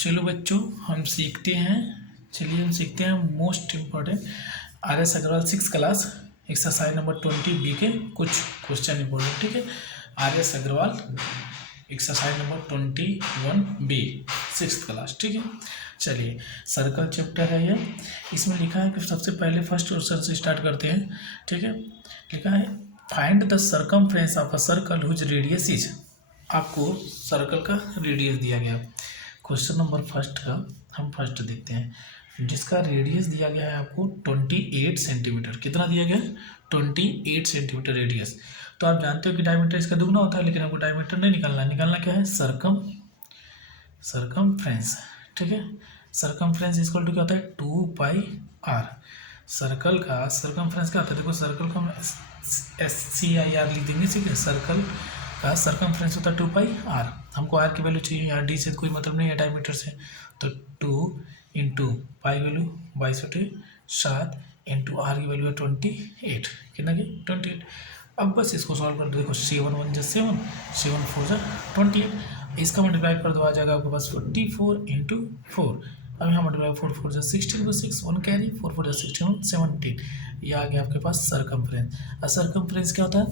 चलो बच्चों हम सीखते हैं। चलिए हम सीखते हैं most important R S Agrawal 6 class exercise number 20 के कुछ क्वेश्चन इम्पोर्टेंट। ठीक है, R S Agrawal exercise number 21 6 class. ठीक है, चलिए सर्कल चैप्टर है ये। इसमें लिखा है कि सबसे पहले फर्स्ट क्वेश्चन से स्टार्ट करते हैं। ठीक है, लिखा है find the circumference of a circle whose radius is. आपको सर्कल का रेडियस दिया गया। क्वेश्चन नंबर फर्स्ट का हम फर्स्ट देखते हैं, जिसका रेडियस दिया गया है आपको 28 सेंटीमीटर। कितना दिया गया है? 28 सेंटीमीटर रेडियस। तो आप जानते हो कि डायमीटर इसका दुगना होता है, लेकिन आपको डायमीटर नहीं निकालना, निकालना क्या है? सर्कमफ्रेंस। ठीक है, सर्कमफ्रेंस इक्वल टू क्या होता है? 2πr। सर्कल का सर्कमफ्रेंस क्या होता है? देखो सर्कल को हम SCIR लिख देंगे। ठीक है, सर्कल का सर्कमफ्रेंस होता है 2πr। हमको आर की वैल्यू चाहिए, यार डी से कोई मतलब नहीं है डायमीटर से, तो 2 into pi value 22/7 into R की वैल्यू है 28। कितना की 28। अब बस इसको सॉल्व कर दो। देखो 7 1 जा 7, 7 4 जा 28। इसका मल्टीप्लाई कर दो, आ जाएगा आपके पास 44 इंटू 4। अब यहाँ मल्टीप्लाई 4 4 जा 16 को 6 1 कैरी 4 4 जा 16 17। ये आ गया आपके पास सर्कमफ्रेंस। और सर्कमफ्रेंस क्या होता है?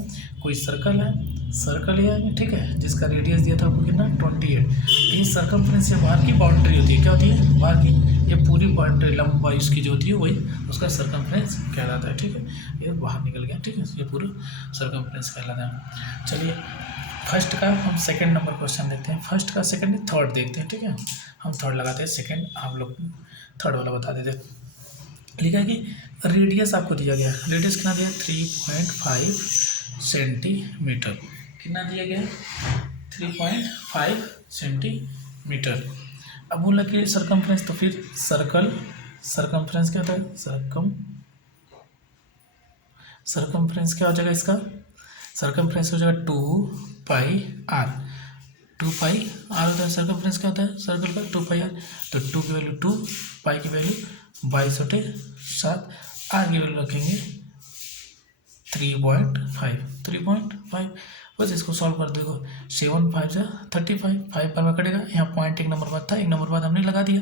कोई सर्कल है, सर्कल है, ठीक है, जिसका रेडियस दिया था आपको कितना? 28। ये सर्कमफ्रेंस से बाहर की बाउंड्री होती है। क्या होती है? बाहर की ये पूरी बाउंड्री लंबाई इसकी जो होती है वही उसका सर्कमफ्रेंस कहलाता है। ठीक है, ये बाहर निकल गया। ठीक है, ये पूरा सर्कमफ्रेंस कहलाता है। चलिए फर्स्ट का हम सेकंड नंबर क्वेश्चन देखते हैं। फर्स्ट का सेकंड थर्ड देखते हैं। ठीक है, हम थर्ड लगाते हैं, सेकंड आप लोग थर्ड वाला बता देते हैं। लिखा है कि रेडियस आपको दिया गया, रेडियस कितना दिया? 3.5 सेंटीमीटर। कितना दिया गया? 3.5 सेंटीमीटर। अब बोला कि सर्कमफ्रेंस, तो फिर सर्कमफ्रेंस क्या होता है? सर्कमफ्रेंस क्या हो जाएगा इसका? सर्कमफ्रेंस हो जाएगा 2πr। 2πr होता है सर्कमफ्रेंस। क्या होता है सर्कल का? 2πr। तो 2 की वैल्यू 2, पाई की वैल्यू 22/7, आर की वैल्यू रखेंगे 3.5। बस इसको सॉल्व कर देखो, 7 5 जा 35, 5 पर में कटेगा, यहाँ पॉइंट एक नंबर बाद था, एक नंबर बाद हमने लगा दिया।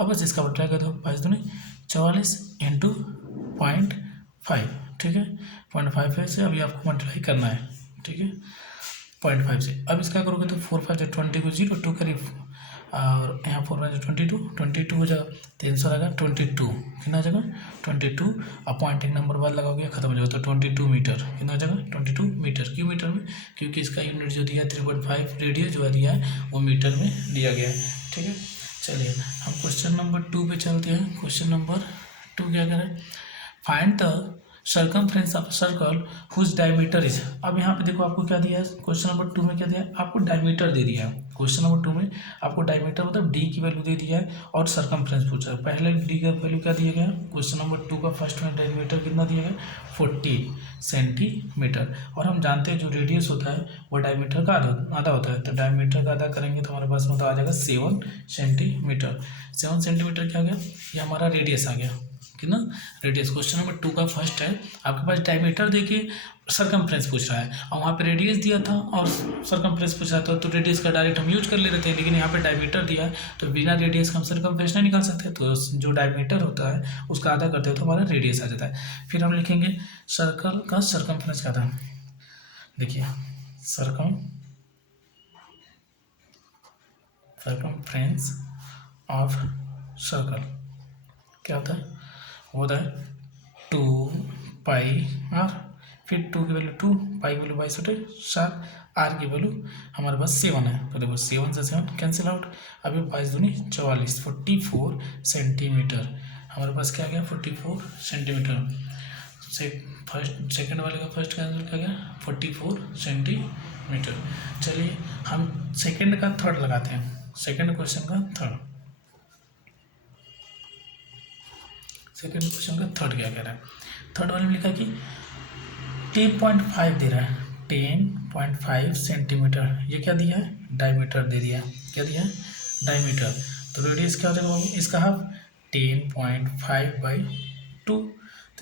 अब बस इसका ट्राई कर दो, 5 दूनी 44 इंटू 0.5। ठीक है, 0.5 से अभी आपको मल्टीप्लाई करना है। ठीक है, 0.5 से। अब इसका करोगे तो 4 5 20 को 0 2 करीब, और यहाँ 4 5 22 हो जाएगा, 300 रहेगा 22। कितना हो जाएगा? 22। अब पॉइंट एक नंबर बाद लगाओगे खत्म हो जाएगा, तो 22 मीटर। कितना हो जाएगा? 22 मीटर। क्यों मीटर में? क्योंकि इसका यूनिट जो दिया है 3.5 रेडियस जो दिया है वो मीटर में दिया गया है। ठीक है, चलिए हम क्वेश्चन नंबर 2 पे चलते हैं। क्वेश्चन नंबर 2 क्या करें? Find the circumference of circle whose diameter is. अब यहाँ पे देखो आपको क्या दिया है, क्वेश्चन नंबर 2 में क्या दिया है? आपको डायमीटर दे दिया है। क्वेश्चन नंबर 2 में आपको डायमीटर मतलब डी की वैल्यू दे दिया है और सर्कमफ्रेंस पूछा है। पहले डी का वैल्यू क्या दिया गया है? क्वेश्चन नंबर 2 का फर्स्ट में डायमीटर कितना दिया गया? 40 सेंटीमीटर। और हम जानते हैं जो रेडियस होता है वो डायमीटर का आधा होता है, तो डायमीटर का आधा करेंगे तो हमारे पास मतलब आ जाएगा 7 सेंटीमीटर। 7 सेंटीमीटर क्या आ गया? ये हमारा रेडियस आ गया। कितना रेडियस? क्वेश्चन नंबर 2 का फर्स्ट है, आपके पास डायमीटर देखिए, सर्कमफ्रेंस पूछ रहा है और वहाँ पे रेडियस दिया था और सर्कमफ्रेंस पूछ रहा था, तो रेडियस का डायरेक्ट हम यूज कर ले रहे थे, लेकिन यहाँ पे डायमीटर दिया है तो बिना रेडियस का हम सर्कमफ्रेंस नहीं निकाल सकते। तो जो डायमीटर होता है उसका आधा करते हो तो हमारा रेडियस आ जाता है। फिर हम लिखेंगे सर्कल का सर्कमफ्रेंस क्या था? देखिए सर्कमफ्रेंस ऑफ सर्कल क्या होता है? होता है 2πr। फिर 2 की वैल्यू 2, पाई की वैल्यू 22/7, आर की वैल्यू हमारे पास 7 है। तो देखो 7 से 7 कैंसिल आउट। अभी 22 दूनी 44, 44 सेंटीमीटर हमारे पास क्या गया? 44 सेंटीमीटर। सेकंड वाले का फर्स्ट का आंसर क्या गया? 44 सेंटीमीटर। चलिए हम सेकंड का थर्ड लगाते हैं। सेकंड क्वेश्चन का थर्ड, सेकेंड क्वेश्चन का थर्ड क्या कह रहा है? थर्ड वाले में लिखा कि 10.5 दे रहा है, 10.5 सेंटीमीटर। ये क्या दिया है? डायमीटर दे दिया है। क्या दिया है? डायमीटर। तो रेडियस क्या हो जाएगा इसका? हाफ 10.5/2। तो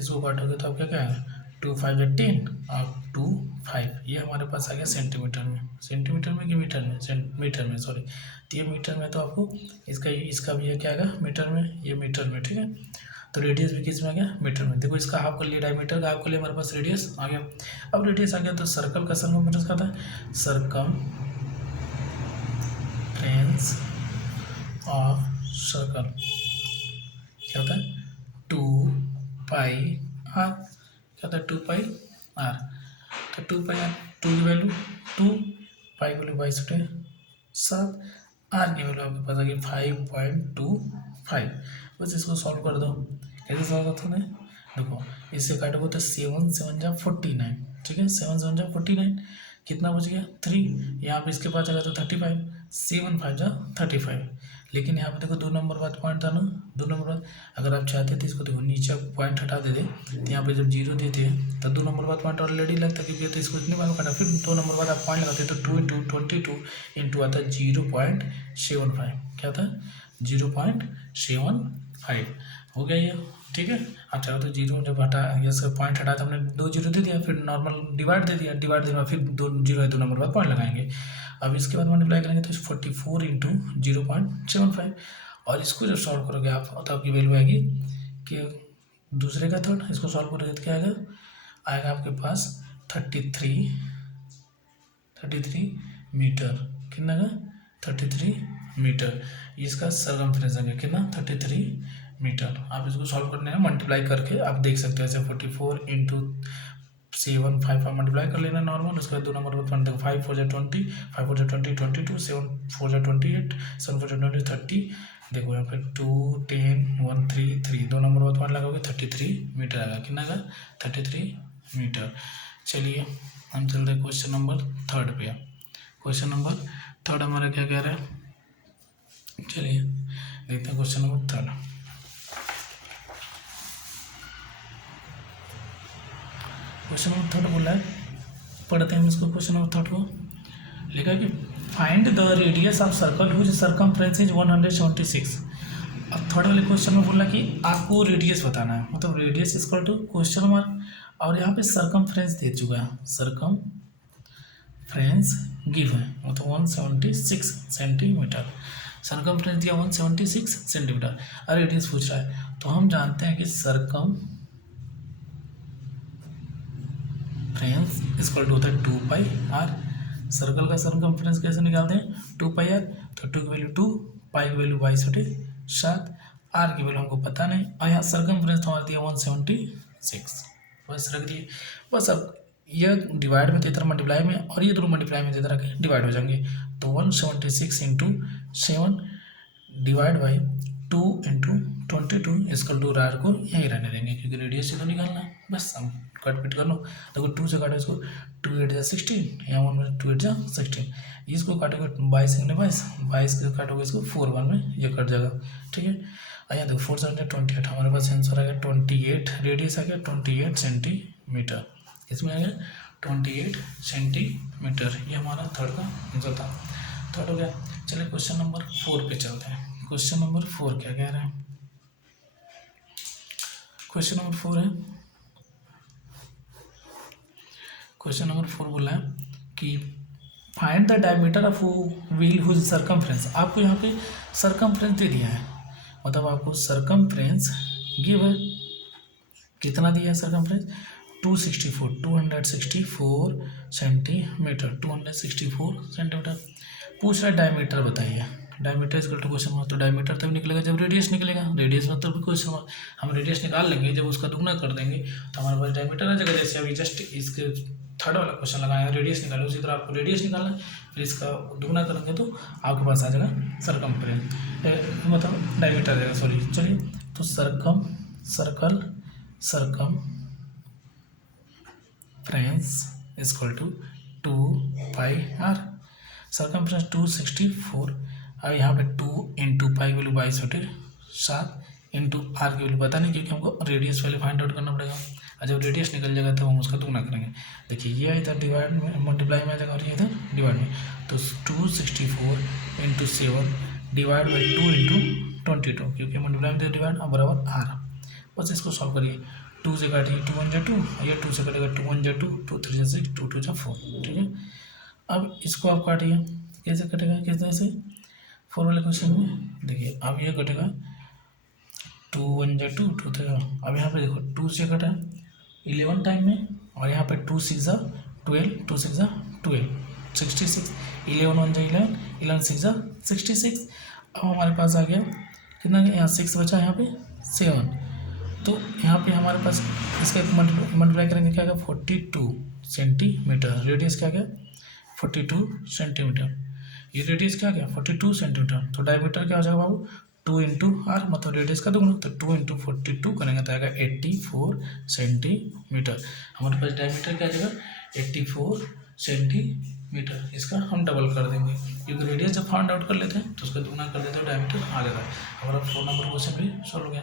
इसको काटोगे तो आप क्या क्या है? 2 5 10 और 2 5 ये हमारे पास आ गया सेंटीमीटर में कि मीटर में मीटर में सॉरी। तो ये मीटर में, तो आपको इसका भी ये क्या आएगा मीटर में, ये मीटर में, ठीक है। तो रेडियस भी किस में आ गया मीटर में। देखो इसका हाफ कर लिया, डायमीटर का हाफ कर लिया, हमारे पास रेडियस आ गया। अब रेडियस आ गया तो सर्कल का सरकमफ्रेंस का था, सरकमफ्रेंस ऑफ सर्कल क्या होता है 2 पाई आर, क्या होता है 2 पाई आर। तो 2 पाई आर, 2 की वैल्यू 2, पाई की वैल्यू 22/7, आर की वैल्यू आपके पास आ गई 5.25। बस इसको सॉल्व कर दो। कैसे सॉल्व करते हैं देखो, इससे काटोगे तो 7 7 जा 49, ठीक है। 7 7 जा 49, कितना बच गया 3। यहाँ पे इसके पास आएगा तो 35, 7 5 जा 35। लेकिन यहाँ पे देखो 2 नंबर बाद पॉइंट था ना, 2 नंबर बाद अगर आप चाहते थे इसको देखो नीचे पॉइंट हटा देते तो यहाँ पे जब 0 देते हैं तब 2 नंबर बाद पॉइंट ऑलरेडी लगता क्योंकि तो इसको इतने बार काटा, फिर 2 नंबर बाद आप पॉइंट लगाते तो 2 × 22 इंटू आता 0.75, क्या था 0.75 हो गया ये, ठीक है। आप चाहो तो 0 जब हटा ये सब पॉइंट हटा तो हमने 2 0 दे दिया, फिर नॉर्मल डिवाइड दे दिया, डिवाइड देने फिर 2 0 है 2 नंबर बाद पॉइंट लगाएंगे। अब इसके बाद मल्टीप्लाई करेंगे तो 44 × 0.75, और इसको जब सॉल्व करोगे आप तो आपकी वैल्यू आएगी कि दूसरे का थर्ड, इसको सॉल्व करोगे तो क्या आएगा आपके पास 33 मीटर, कितना का 33 मीटर। इसका सरकमफ्रेंस है कितना 33 मीटर। आप इसको सॉल्व करने हैं मल्टीप्लाई करके आप देख सकते हो ऐसे 44 × 7 5 मल्टीप्लाई कर लेना नॉर्मल। उसके बाद 2 नंबर पर 5 4 20, 5 4 20 22, 7 4 28, 7 4 20 30। देखो यहाँ पे 2 10 1 3 3, 2 नंबर पर पॉइंट लगाओगे 33 मीटर आएगा, कितना का 33 मीटर। चलिए हम चल रहे क्वेश्चन नंबर 3 पे। क्वेश्चन नंबर 3 हमारा क्या कह रहा है, चलिए देखते हैं क्वेश्चन नंबर 3। क्वेश्चन नंबर 3 बोला है, पढ़ते हैं इसको। क्वेश्चन नंबर 3 को लिखा है कि find the radius of circle whose circumference is 176। अब थर्ड वाले क्वेश्चन में बोला कि आपको रेडियस बताना है, मतलब radius equal to question mark, और यहाँ पे सरकमफ्रेंस दे चुका है, सरकमफ्रेंस गिव है मतलब 176 सेंटीमीटर। सरकमफ्रेंस दिया 176 सेंटीमीटर और रेडियस पूछ रहा है। तो हम जानते हैं कि सरकमफ्रेंस इक्वल टू होता है 2 पाई आर। सर्कल का सरकमफ्रेंस कैसे निकालते हैं 2 पाई आर। तो 2 की वैल्यू 2, पाई की वैल्यू 22/7, आर की वैल्यू हमको पता नहीं, और यहाँ सरकमफ्रेंस हमारा दिया 176, बस रख दिए। बस अब ये डिवाइड में देता मल्टीप्लाई में, और ये दोनों मल्टीप्लाई में देता रखे डिवाइड हो जाएंगे। तो 176 × 7 divide by 2 × 22 equal to R को यहीं रहने देंगे क्योंकि रेडियस से तो निकालना है। बस हम कट पिट कर लो। देखो 2 से काटो इसको, 2 8 जा 16, यहाँ 1 में 2 8 जा 16, इसको काटोगे 22 से 22 के काटोगे इसको 4 1 में ये कट जाएगा, ठीक है। यहाँ देखो 4 7 28, हमारे पास आंसर आ गया 28, रेडियस आ गया 28 सेंटीमीटर, इसमें आ गया 28 सेंटीमीटर। ये हमारा थर्ड का आंसर था। थर्ड हो गया। चलिए क्वेश्चन नंबर 4 पे चलते हैं। क्वेश्चन नंबर 4 क्या कह रहे हैं, क्वेश्चन नंबर 4 है, क्वेश्चन नंबर 4 बोला है कि find the diameter of wheel whose circumference. आपको यहाँ पे सरकमफ्रेंस दे दिया है, मतलब आपको सरकमफ्रेंस गिव है, कितना दिया है सरकमफ्रेंस 264 सेंटीमीटर, 264 सेंटीमीटर। पूछ रहा है डायमीटर बताइए। Diameter equal to question mark, तो डायमीटर तब निकलेगा जब रेडियस निकलेगा, रेडियस मतलब क्वेश्चन मार्क। हम रेडियस निकाल लेंगे, जब उसका दुगना कर देंगे तो हमारे पास डायमीटर आ जाएगा। जैसे अभी जस्ट इसके थर्ड वाला क्वेश्चन लगाया रेडियस निकालो, उसी तरह आपको रेडियस निकालना है, फिर इसका दुगना करेंगे तो आपके पास आ जाएगा सरकमफ्रेंस, मतलब डायमीटर आ जाएगा, सॉरी। चलिए तो circumference equal to 2 pi R. Circumference 264, अब यहाँ पे 2 × पाई वैल्यू 22/7 इंटू आर की वैल्यू पता नहीं क्योंकि हमको रेडियस पहले फाइंड आउट करना पड़ेगा, और जब रेडियस निकल जाएगा तब हम उसका दुगना करेंगे। देखिए ये इधर डिवाइड में मल्टीप्लाई में आ जाएगा और ये इधर डिवाइड में, तो 264 × 7 डिवाइड बाई 2 × 22 क्योंकि मल्टीप्लाई में डिवाइड बराबर आर। बस इसको सॉल्व करिए। 2 से काटिए, 2 1 जा 2, ये 2 से कटेगा, 2 1 जा 2, 2 3 जा 6, 2 2 जा 4, ठीक है। अब इसको आप काटिए, कैसे कटेगा, किस तरह से, 4 वाले क्वेश्चन में देखिए, अब ये कटेगा 2 1 जा 2, 2 3 जा, अब यहाँ पे देखो 2 से कटा 11 टाइम में, और यहाँ पे 2 6 जा 12, 2 6 जा 12, 66, 11 1 जा 11, 11 6 जा 66। अब हमारे पास आ गया कितना, यहाँ 6 बचा, यहाँ पे 7, तो यहाँ पे हमारे पास इसका मल्टीप्लाई करेंगे, क्या गया 42 सेंटीमीटर, रेडियस क्या गया 42 सेंटीमीटर, ये रेडियस क्या गया 42 सेंटीमीटर। तो डायमीटर क्या हो जाएगा बाबू, 2 इंटू आर, मतलब रेडियस का दोगुना, तो 2 इंटू 42 करेंगे तो आएगा 84 सेंटीमीटर। हमारे पास डायमीटर क्या आ जाएगा 84 सेंटीमीटर, इसका हम डबल कर देंगे, क्योंकि रेडियस जब फाइंड आउट कर लेते हैं तो उसका दुगना कर देते हैं, डायमीटर आ जाता है। हमारा 4 नंबर क्वेश्चन भी सॉल्व हो गया।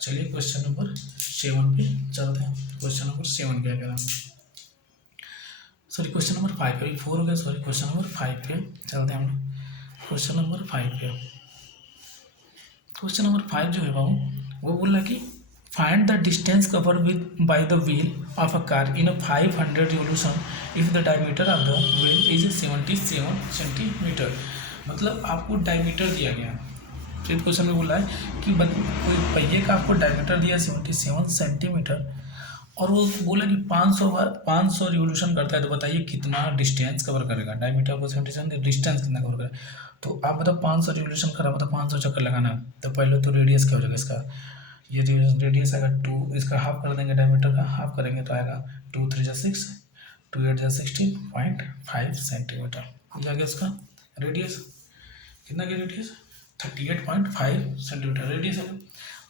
चलिए क्वेश्चन नंबर 7 पे चलते हैं। क्वेश्चन नंबर 7 क्या कह रहा है, सॉरी क्वेश्चन नंबर 5, अभी 4 हो गया, सॉरी क्वेश्चन नंबर 5 पे चलते हैं हम लोग। क्वेश्चन नंबर 5 पे, क्वेश्चन नंबर 5 जो है बाबू वो बोल रहा है कि find the distance cover with by the wheel of a car in a 500 revolution if the diameter of the wheel is 77 centimetre. मतलब आपको डायमीटर दिया गया, फिर क्वेश्चन में बोला है कि कोई पहिए का आपको डायमीटर दिया 77 सेंटीमीटर, और वो बोला कि 500 रिवोल्यूशन करता है, तो बताइए कितना डिस्टेंस कवर करेगा। डायमीटर को 77, डिस्टेंस कितना कवर करेगा, तो आप बताओ 500 रिवोल्यूशन करा, मतलब 500 चक्कर लगाना है, तो पहले तो रेडियस क्या हो जाएगा इसका, ये रेडियस आएगा 2, इसका हाफ कर देंगे, डायमीटर का हाफ करेंगे तो आएगा 2 3 जा 6, 2 8 जा 16.5 सेंटीमीटर, ये आ गया इसका रेडियस। कितना का रेडियस 38.5 सेंटीमीटर रेडियस है।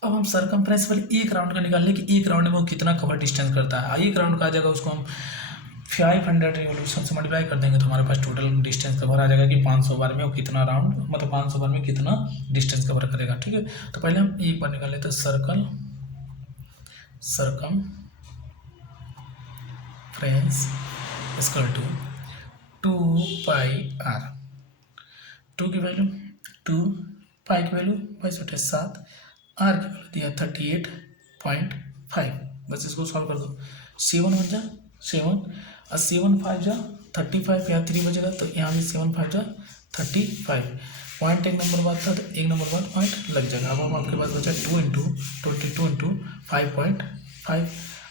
अब हम सरकमफ्रेंस वाले एक राउंड का निकाल लें कि एक राउंड में वो कितना कवर डिस्टेंस करता है। एक राउंड का आ जाएगा, उसको हम 500 रिवोल्यूशन से मल्टीप्लाई कर देंगे तो हमारे पास टोटल डिस्टेंस कवर आ जाएगा कि 500 बार में वो कितना राउंड, मतलब 500 बार में कितना डिस्टेंस कवर करेगा, ठीक है। तो पहले हम एक बार निकाल लेते हैं, सरकमफ्रेंस इक्वल टू 2πr, 2 की वैल्यू 2, पाई की वैल्यू 22/7, आर की वैल्यू दिया 38.5, बस इसको सॉल्व कर दो। 7 1 जा 7, और 7 5 जा 35, यहाँ 3 बचेगा तो यहाँ भी 7 5 जा 35, पॉइंट एक नंबर बाद था तो एक नंबर बाद पॉइंट लग जाएगा। अब हम आपके पास बचा 2 इंटू 22 इंटू 5.5,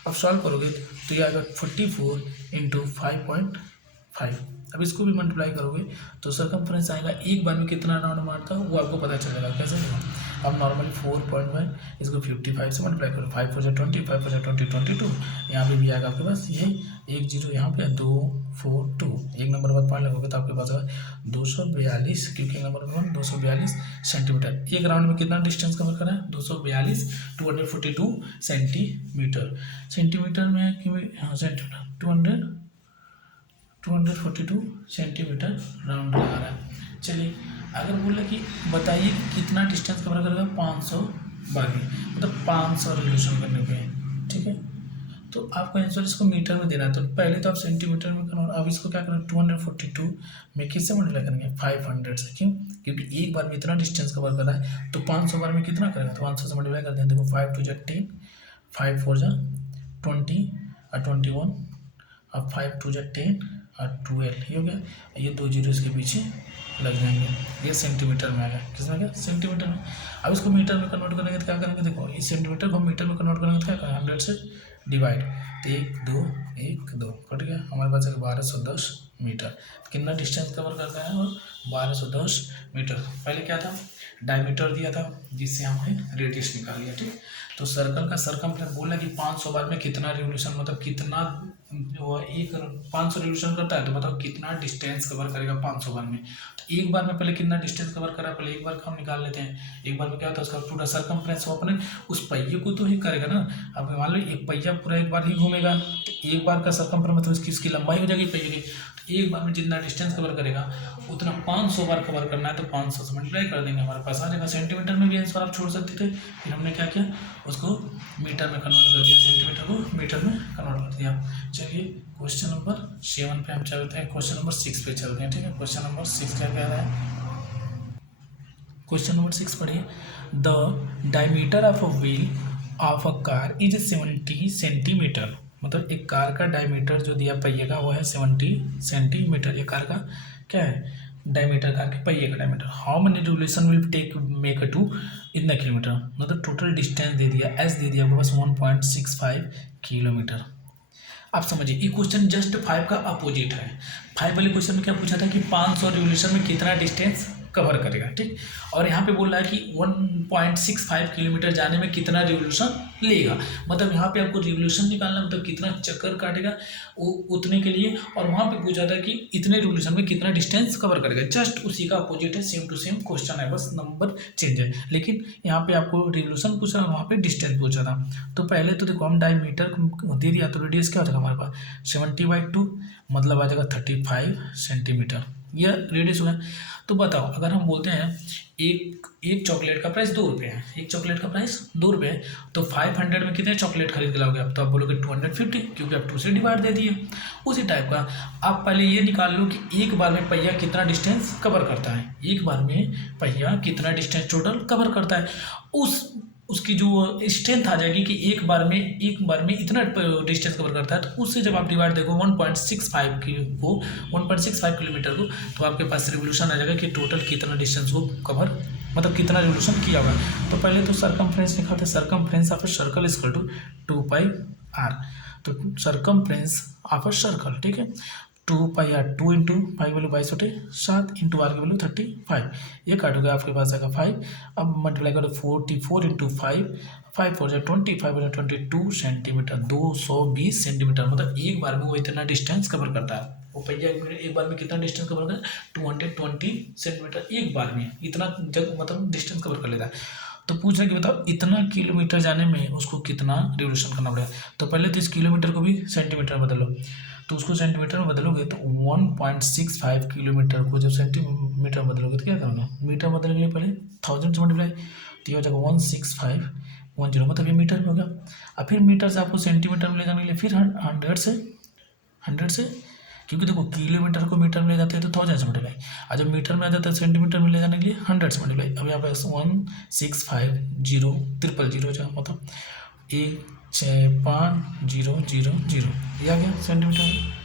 अब सॉल्व करोगे तो ये आएगा 44 इंटू 5.5। अब इसको भी मल्टीप्लाई करोगे तो सरकमफ्रेंस आएगा, एक बार में कितना राउंड मारता है वो आपको पता चलेगा। कैसे होगा, अब नॉर्मली 4.1 इसको 55 से मल्टीप्लाई करो, 5 4 20, 5 4 20 22, यहाँ पे भी आएगा आपके पास ये 1 0, यहाँ पे 2 4 2, एक नंबर बाद पॉइंट लगोगे तो आपके पास आएगा 242, क्योंकि एक नंबर पर 242 सेंटीमीटर। एक राउंड में कितना डिस्टेंस कवर करा है 242, 242 सेंटीमीटर। सेंटीमीटर में क्यों, हाँ सेंटीमीटर 242 सेंटीमीटर राउंड लगा रहा है। चलिए अगर बोले कि बताइए कितना डिस्टेंस कवर करेगा 500 बार में, मतलब 500 रिवोल्यूशन करने पे, ठीक है। तो आपको आंसर इसको मीटर में देना है, तो पहले तो आप सेंटीमीटर में करो। अब इसको क्या करें 242 में किससे मल्टीप्लाई करेंगे 500 से, क्यों, क्योंकि एक बार में इतना डिस्टेंस कवर कर रहा है तो 500 बार में कितना करेगा, तो 500 से मल्टीप्लाई कर देंगे। देखो 5 2 जा 10, 5 4 जा 20 और 21, अब 5 2 जा 10 और 12, ये हो गया। ये 2 जीरो इसके पीछे लग जाएंगे, ये सेंटीमीटर में आ गया। किसमें आ गया सेंटीमीटर में। अब इसको मीटर में कन्वर्ट करेंगे तो क्या करेंगे, देखो इस सेंटीमीटर को मीटर में कन्वर्ट करेंगे तो क्या करेंगे 100 से डिवाइड, तो 1 2 कट गया, हमारे पास 1210 मीटर। कितना डिस्टेंस कवर करता है और 1210 मीटर। पहले क्या था डायमीटर दिया था जिससे हमने रेडियस निकाल लिया, ठीक। तो सर्कल का सरकमफ्रेंस बोला कि 500 बार में कितना रिवोल्यूशन, मतलब कितना वो एक 500 रिवोल्यूशन करता है, तो बताओ कितना डिस्टेंस कवर करेगा 500 बार में। तो एक बार में पहले कितना डिस्टेंस कवर करा, पहले एक बार का हम निकाल लेते हैं। एक बार में क्या होता है उसका पूरा सरकमफ्रेंस वो अपने उस पहिए को तो ही करेगा ना। अब मान लो एक पहिया पूरा एक बार ही घूमेगा तो एक बार का सरकमफ्रेंस मतलब उसकी लंबाई हो जाएगी पहिए की। तो एक बार में जितना डिस्टेंस कवर करेगा उतना 500 बार कवर करना है, तो 500 से मल्टीप्लाई कर देंगे, हमारे पास आ जाएगा। सेंटीमीटर में भी आंसर आप छोड़ सकते थे, फिर हमने क्या किया उसको मीटर में कन्वर्ट कर दिया, सेंटीमीटर को मीटर में कन्वर्ट कर दिया। चलिए क्वेश्चन नंबर 7 पे हम चलते हैं, क्वेश्चन नंबर 6 पे चलते हैं, ठीक है। क्वेश्चन नंबर 6 क्या कह रहा है, क्वेश्चन नंबर 6 पढ़िए। The diameter of a wheel of a car is 70 centimetre, मतलब एक कार का डायमीटर जो दिया पहिए का वो है 70 सेंटीमीटर। ये कार का क्या है, डायमीटर, कार के पहिए का diameter. How many revolution will take make to इतना किलोमीटर, मतलब टोटल डिस्टेंस दे दिया, एस दे दिया आपके पास 1.65 किलोमीटर। आप समझिए ये क्वेश्चन जस्ट 5 का अपोजिट है। 5 वाले क्वेश्चन में क्या पूछा था कि 500 रिवोल्यूशन में कितना डिस्टेंस कवर करेगा, ठीक। और यहाँ पे बोल रहा है कि 1.65 किलोमीटर जाने में कितना रिवोल्यूशन लेगा, मतलब यहाँ पे आपको रिवोल्यूशन निकालना, मतलब कितना चक्कर काटेगा वो उतने के लिए। और वहाँ पे पूछा था कि इतने रिवोल्यूशन में कितना डिस्टेंस कवर करेगा, जस्ट उसी का अपोजिट है, सेम टू सेम क्वेश्चन है, बस नंबर चेंज है। लेकिन यहाँ पे आपको रिवोल्यूशन पूछा, वहाँ पे डिस्टेंस पूछा था। तो पहले तो देखो हम डायमीटर दे दिया तो रेडियस क्या हो जाएगा हमारे पास 70/2, मतलब आ जाएगा 35 सेंटीमीटर, यह रेडियस हुआ। तो बताओ अगर हम बोलते हैं एक चॉकलेट का प्राइस 2 रुपये है, एक चॉकलेट का प्राइस 2 रुपये है, तो 500 में कितने चॉकलेट खरीद के लाओगे आप, तो आप बोलोगे 250, क्योंकि आप 2 से डिवाइड दे दिए। उसी टाइप का आप पहले ये निकाल लो कि एक बार में पहिया कितना डिस्टेंस कवर करता है, एक बार में पहिया कितना डिस्टेंस टोटल कवर करता है, उसकी जो स्ट्रेंथ आ जाएगी कि एक बार में इतना डिस्टेंस कवर करता है। तो उससे जब आप डिवाइड देखो 1.65 को 1.65 किलोमीटर को, तो आपके पास रिवोल्यूशन आ जाएगा कि टोटल कितना डिस्टेंस को कवर, मतलब कितना रिवोल्यूशन किया होगा। तो पहले तो सरकमफ्रेंस निकालते हैं, circumference of a circle is equal to 2πr। तो सरकमफ्रेंस ऑफ अ सर्कल, ठीक है, 2πr, 2 into pi value 22/7 into R की वैल्यू 35, ये काटोगे आपके पास आएगा 5। अब मल्टीप्लाई करो 44 इंटू 5, 5 4 जा 20, 5 जा 22 सेंटीमीटर, 220 सेंटीमीटर, मतलब एक बार में वो इतना डिस्टेंस कवर करता है। वो पहिया एक बार में कितना डिस्टेंस कवर करता है 220 सेंटीमीटर, एक बार में इतना मतलब डिस्टेंस कवर कर लेता है। तो पूछ रहे कि बताओ इतना किलोमीटर जाने में उसको कितना रिवोल्यूशन करना पड़ेगा। तो पहले तो इस किलोमीटर को भी सेंटीमीटर में बदलो, तो उसको सेंटीमीटर में बदलोगे तो 1.65 किलोमीटर को जब सेंटीमीटर में बदलोगे तो क्या करोगे, मीटर बदलोगे पहले 1000 से मल्टीप्लाई, तो ये हो जाएगा 16510, मतलब ये मीटर में हो गया। अब फिर मीटर से आपको सेंटीमीटर में ले जाने के लिए फिर 100 से, क्योंकि देखो किलोमीटर को मीटर में ले जाते हैं तो 1000 से मल्टीप्लाई, और जब मीटर में आ जाता है सेंटीमीटर में ले जाने के लिए 100 से मल्टीप्लाई। अब यहाँ पे 16500 हो जाएगा, मतलब 16500 ये आ गया सेंटीमीटर में।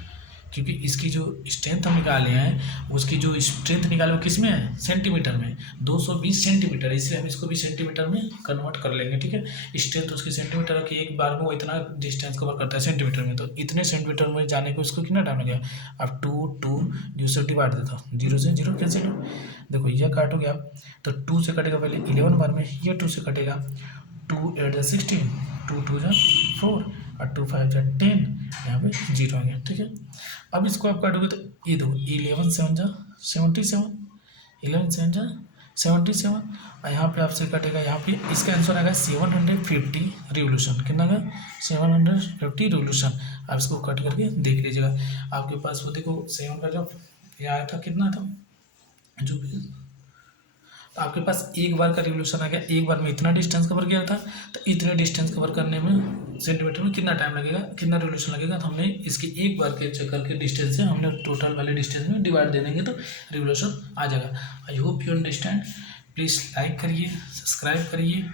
क्योंकि इसकी जो स्ट्रेंथ हम निकाले हैं, उसकी जो स्ट्रेंथ निकाले वो किस में है, सेंटीमीटर में, 220 सेंटीमीटर, इसलिए हम इसको भी सेंटीमीटर में कन्वर्ट कर लेंगे, ठीक है। स्ट्रेंथ उसकी सेंटीमीटर की, एक बार में वो इतना डिस्टेंस कवर करता है सेंटीमीटर में, तो इतने सेंटीमीटर में जाने को उसको कितना टाइम लगेगा। अब 2 से डिवाइड देता हूँ, 0 से 0 कैंसिल हो, देखो यह काटोगे आप तो 2 से कटेगा पहले 11 बार में, ये 2 से कटेगा, 2 8 16, 2 2 4 और 2 5 10, यहाँ पे 0 आ गया, ठीक है। अब इसको आप काटोगे तो ये देखो 11 7 77, 11 7 77, और यहाँ पे आपसे कटेगा, यहाँ पे इसका आंसर आएगा 750 रिवोल्यूशन, कितना का 750 रिवोल्यूशन। आप इसको कट करके देख लीजिएगा, आपके पास वो देखो 7 का जब ये आया था कितना था जो भी, तो आपके पास एक बार का रिवोल्यूशन आ गया, एक बार में इतना डिस्टेंस कवर किया था, तो इतने डिस्टेंस कवर करने में सेंटीमीटर में कितना टाइम लगेगा, कितना रिवोल्यूशन लगेगा, तो हमने इसकी एक बार के चक्कर के डिस्टेंस से हमने टोटल वाले डिस्टेंस में डिवाइड दे देंगे तो रिवोल्यूशन आ जाएगा। I hope you understand. Please like करिए, सब्सक्राइब करिए।